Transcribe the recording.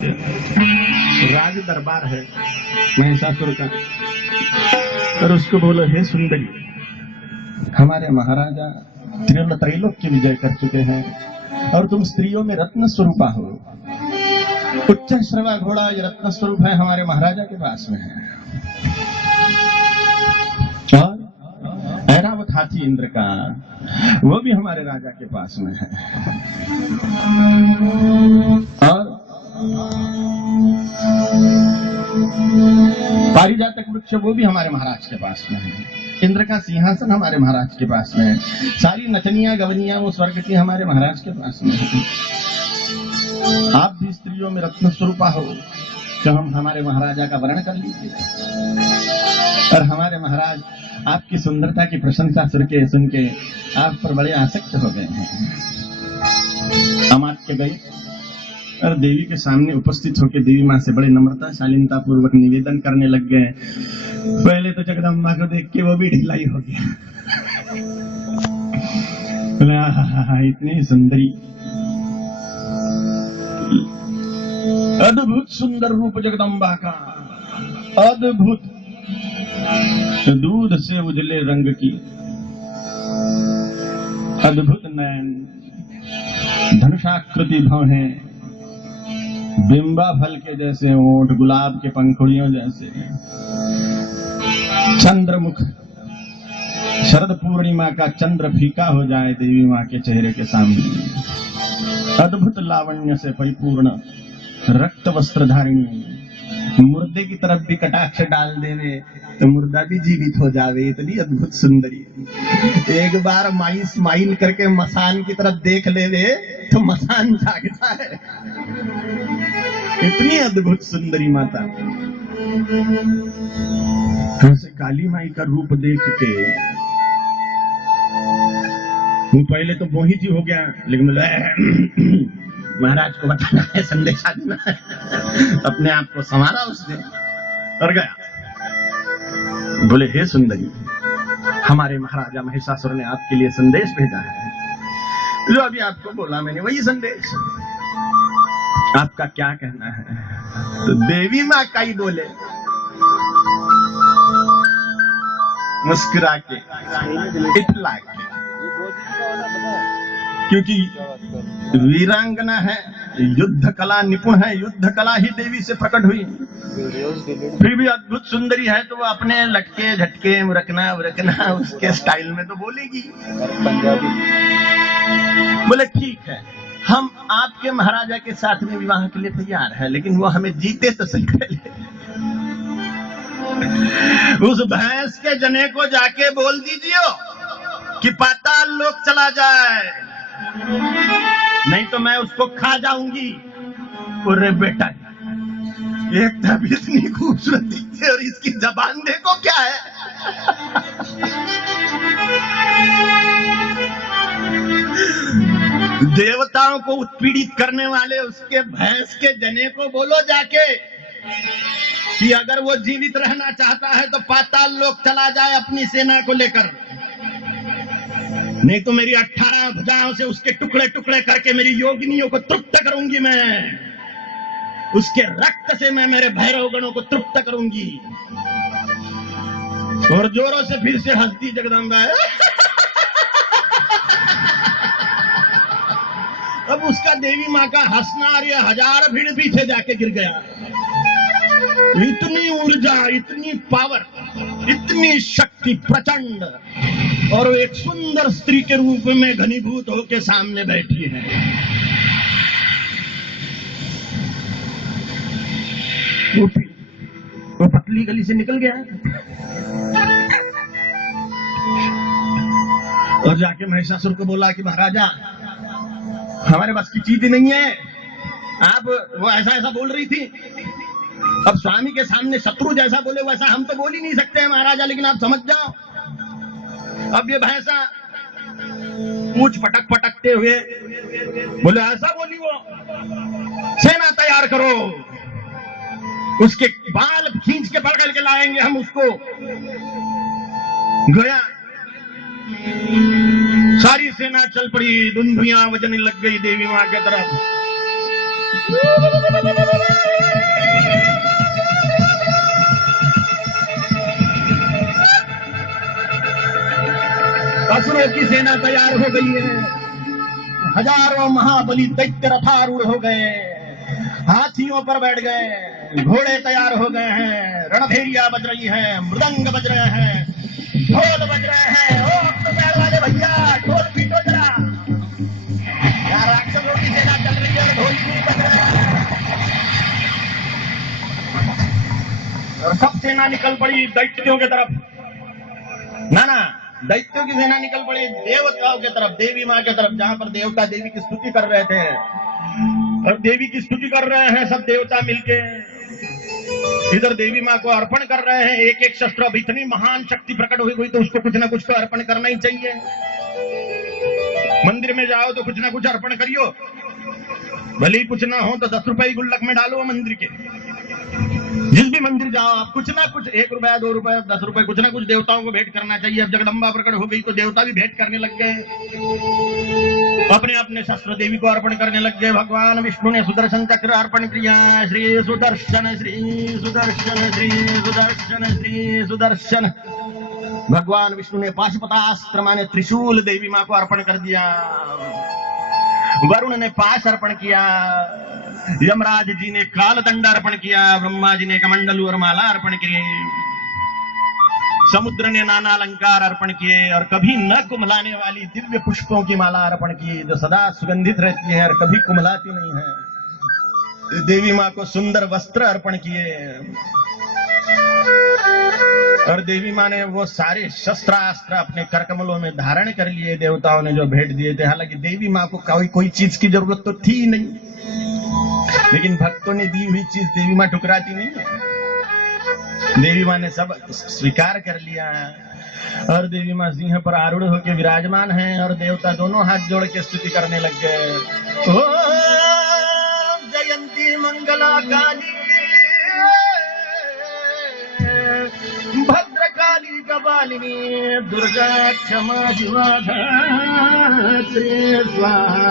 राज दरबार है महिषासुर का, और उसको बोलो, हे सुंदरी, हमारे महाराजा त्रैलोक की विजय कर चुके हैं और तुम स्त्रियों में रत्न स्वरूपा हो। उच्च श्रवा घोड़ा ये रत्न स्वरूप है, हमारे महाराजा के पास में है। और ऐरावत हाथी इंद्र का, वो भी हमारे राजा के पास में है। और पारिजातक वृक्ष वो भी हमारे महाराज के पास में है। इंद्र का सिंहासन हमारे महाराज के पास में है। सारी नचनियां गवनियां वो स्वर्ग की हमारे महाराज के पास में है। आप भी स्त्रियों में रत्न स्वरूपा हो, तो हम हमारे महाराजा का वर्णन कर लीजिए। और हमारे महाराज आपकी सुंदरता की प्रशंसा सुन के आप पर बड़े आसक्त हो गए हैं। अमात्य गए और देवी के सामने उपस्थित होकर देवी माँ से बड़े नम्रता शालीनता पूर्वक निवेदन करने लग गए। पहले तो जगदम्बा को देख के वो भी ढिलाई हो गया। इतनी सुंदरी, अद्भुत सुंदर रूप जगदम्बा का, अद्भुत दूध से उजले रंग की, अद्भुत नयन, धनुषाकृति भवें, बिंबा फल के जैसे ओठ, गुलाब के पंखुड़ियों जैसे, चंद्रमुख, शरद पूर्णिमा का चंद्र फीका हो जाए देवी माँ के चेहरे के सामने, अद्भुत लावण्य से परिपूर्ण, रक्त वस्त्रधारिणी, मुर्दे की तरफ भी कटाक्ष डाल देवे तो मुर्दा भी जीवित हो जावे, इतनी अद्भुत सुंदरी। एक बार माई स्माइल करके मसान की तरफ देख लेवे तो मसान जागता है। इतनी अद्भुत सुंदरी माता। ऐसे काली माई का रूप देख के वो पहले तो मोहित ही हो गया, लेकिन महाराज को बताना है, संदेशा देना है। अपने आप को संवारा उसने और गया। बोले, हे सुंदरी, हमारे महाराजा महिषासुर ने आपके लिए संदेश भेजा है। जो अभी आपको बोला मैंने वही संदेश, आपका क्या कहना है? तो देवी माँ काई बोले मुस्कुरा के, इतला के, क्योंकि वीरांगना है, युद्ध कला निपुण है, युद्ध कला ही देवी से प्रकट हुई। फिर भी अद्भुत सुंदरी है तो वो अपने लटके झटके मुरकना उरकना उसके स्टाइल में तो बोलेगी। बोले, ठीक है, हम आपके महाराजा के साथ में विवाह के लिए तैयार है, लेकिन वो हमें जीते तो सही पहले। उस भैंस के जने को जाके बोल दीजिए कि पाताल लोक चला जाए, नहीं तो मैं उसको खा जाऊंगी। अरे बेटा, एक तब इतनी खूबसूरत दिखती है और इसकी जबान देखो क्या है। देवताओं को उत्पीड़ित करने वाले उसके भैंस के जने को बोलो जाके कि अगर वो जीवित रहना चाहता है तो पाताल लोक चला जाए अपनी सेना को लेकर, नहीं तो मेरी 18 भुजाओं से उसके टुकड़े टुकड़े करके मेरी योगिनियों को तृप्त करूंगी। मैं उसके रक्त से मैं मेरे भैरव गणों को तृप्त करूंगी। और जोरों से फिर से हंसती जगदम्बा। अब उसका देवी माँ का हंसना और ये हजार भीड़ पीछे जाके गिर गया। इतनी ऊर्जा, इतनी पावर, इतनी शक्ति प्रचंड, और वो एक सुंदर स्त्री के रूप में घनीभूत होके सामने बैठी है। वो पतली गली से निकल गया और जाके महिषासुर को बोला कि महाराजा, हमारे बस की चीज ही नहीं है। आप वो ऐसा बोल रही थी, अब स्वामी के सामने शत्रु जैसा बोले वैसा हम तो बोल ही नहीं सकते हैं महाराजा, लेकिन आप समझ जाओ। अब ये भैंसा पूछ पटकते हुए बोले, ऐसा बोली वो, सेना तैयार करो, उसके बाल खींच के पकड़ के लाएंगे हम उसको। गया, सारी सेना चल पड़ी, दुंदुभियां बजने लग गई देवी मां की तरफ। दैत्यों की सेना तैयार हो गई है। हजारों महाबली दैत्य रथारूढ़ हो गए, हाथियों पर बैठ गए, घोड़े तैयार हो गए हैं, रणभेरिया बज रही है, मृदंग बज रहे हैं, ढोल बज रहे हैं। ओ तो बैल वाले भैया ढोल पीटो जरा, यहाँ राक्षसों की सेना चल रही है और ढोल भी बज रहे हैं। और सब सेना निकल पड़ी दैत्यों के तरफ। ना दैत्यों की सेना निकल पड़ी देवताओं के तरफ, देवी माँ के तरफ, जहां पर देवता देवी की स्तुति कर रहे थे। और देवी की स्तुति कर रहे हैं सब देवता मिलके, इधर देवी माँ को अर्पण कर रहे हैं एक एक शस्त्र। अब इतनी महान शक्ति प्रकट हुई तो उसको कुछ ना कुछ तो अर्पण करना ही चाहिए। मंदिर में जाओ तो कुछ ना कुछ अर्पण करियो, भले ही कुछ ना हो तो 10 रुपए गुल्लक में डालो मंदिर के। जिस भी मंदिर जाओ आप कुछ ना कुछ 1 रुपया 2 रुपया 10 रुपए कुछ ना कुछ देवताओं को भेंट करना चाहिए। अब जगदम्बा प्रकट हो गई तो देवता भी भेंट करने लग गए, अपने अपने शस्त्र देवी को अर्पण करने लग गए। भगवान विष्णु ने सुदर्शन चक्र अर्पण किया। श्री सुदर्शन श्री सुदर्शन श्री सुदर्शन श्री सुदर्शन। भगवान विष्णु ने पाशुपतास्त्र माने त्रिशूल देवी माँ को अर्पण कर दिया। वरुण ने पाश अर्पण किया, यमराज जी ने कालदंड अर्पण किया, ब्रह्मा जी ने कमंडलू और माला अर्पण किए, समुद्र ने नाना अलंकार अर्पण किए और कभी न कुम्हलाने वाली दिव्य पुष्पों की माला अर्पण की जो सदा सुगंधित रहती है और कभी कुम्हलाती नहीं है। देवी माँ को सुंदर वस्त्र अर्पण किए और देवी माँ ने वो सारे शस्त्रास्त्र अपने करकमलों में धारण कर लिए देवताओं ने जो भेंट दिए थे। हालांकि देवी माँ को कोई चीज की जरूरत तो थी नहीं, लेकिन भक्तों ने दी हुई चीज देवी माँ ठुकराती नहीं है। देवी माँ ने सब स्वीकार कर लिया और देवी माँ सिंह पर आरूढ़ होकर विराजमान हैं और देवता दोनों हाथ जोड़ के स्तुति करने लग गए। ओम जयंती मंगला काली भद्रकाली कपालिनी दुर्गा क्षमा शिवा धात्री स्वाहा।